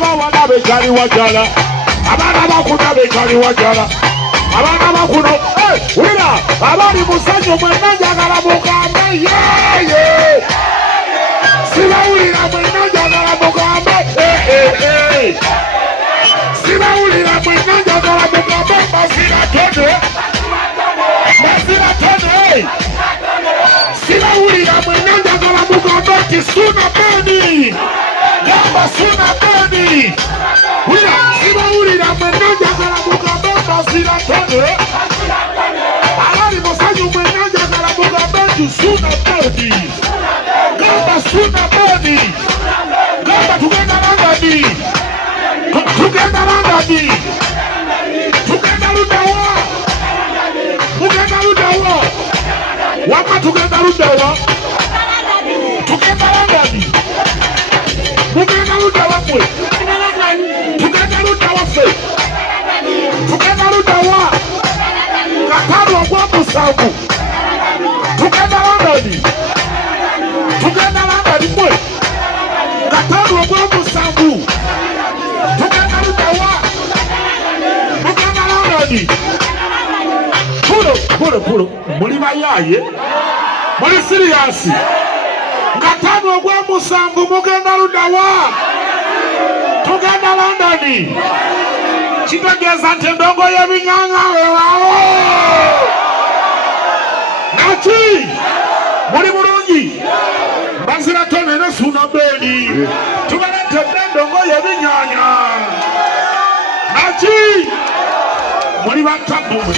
b'abawala bekyali wajala, abaana bakuno bekyali wajala, abaana bakuno wira abali musanyu mwenna njagala mugambe yeye, sibawulira mwenna njagala mugambe sibawulira mwenna njagala mugambe mazira tone, mazira tone, sibawulira mwenna njagala mugambe nti suna beni gamba suna beni wira sibawulira mwenna njagala mugambe mazira tone, abali musanyu mwenna njagala mugambe nti suna beni gamba suna beni gamba tugenda Londoni, tugenda Londoni, tugenda ludawa, tugenda ludawa, wama tugenda ludawa, tugenda Londoni, tugenda ludawa mwe, tugenda ludawa fe, tugenda ludawa, katano kwa musanvu, tugenda Londoni, tugenda Londoni mwe, katano kwa musanvu, tugenda ludawa, tugenda Londoni. Pulo, muli bayaye, muli siriyasi, katano kwa musanvu mugenda ludawa, tugenda Londoni. Kitegeeza nti endongo y'ebinyanga weewaawo. Naki muli bulungi, mazira tone ne suna beni, tubaleetedde endongo y'ebinyanya. Naki muli batabbu mwe